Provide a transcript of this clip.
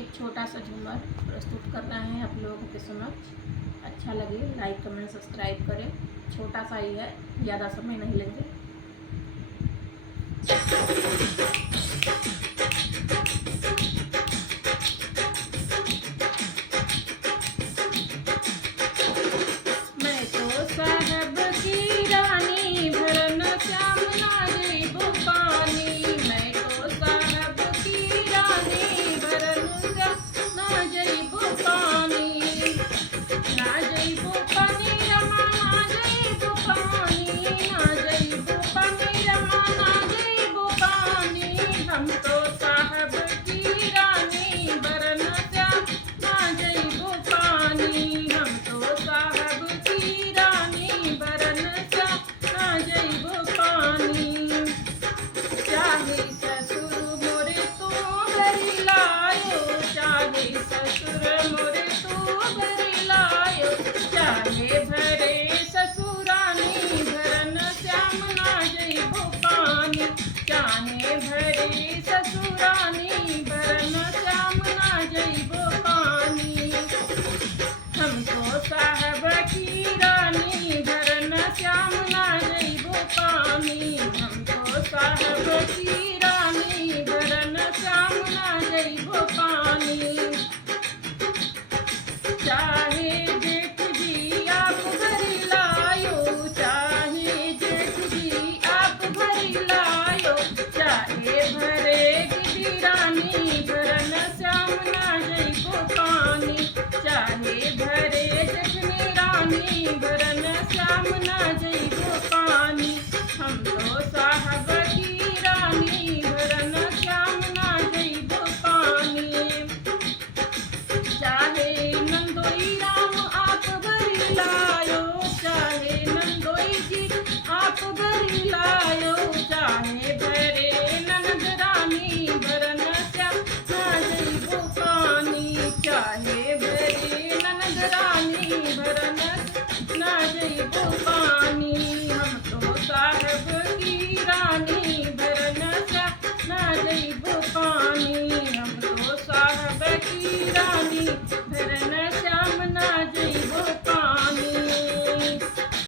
एक छोटा सा झूमर प्रस्तुत कर रहे हैं आप लोगों के समक्ष। अच्छा लगे लाइक कमेंट सब्सक्राइब करें। छोटा सा ही है, ज़्यादा समय नहीं लेंगे। मैं तो साहब की रानी भरन श्याम ना जइबो पानी। मैं तो साहब की रानी भरन श्याम ना जइबो पानी। ना जइबो पानी रमा ना जइबो पानी। ना जइबो पानी रमा ना जइबो पानी। हम तो साहब की रानी भरन श्याम ना जइबो पानी। हम तो साहब की रानी भरन श्याम ना जइबो पानी। चाहे ससुर मोरे तो घरी लायो। चाहे ससुर मोरे तो घरी लायो। चाहे भरे ससुरानी भरन श्याम ना जइबो पानी। चाहे भरे ससुरानी भरन श्याम ना जइबो पानी। हम तो साहब की रानी भरन श्याम ना जइबो पानी। हम तो साहब की रानी भरन श्याम ना जइबो पानी। चाहे जेठ जी आप भरी लायो। चाहे जेठ जी आप भरी लायो। चाहे भरे की रानी भरन श्याम ना जइबो पानी। चाहे भरे जठनी रानी भरन श्याम ना जइबो पानी। हम तो साहब की रानी भरन श्याम ना जइबो पानी। चाहे नंदोई राम आप भरी लायो। चाहे नंदोई जी आप भरी लायो। चाहे भरे ननद रानी भरन श्याम ना जइबो पानी। चाहे भरे ननद रानी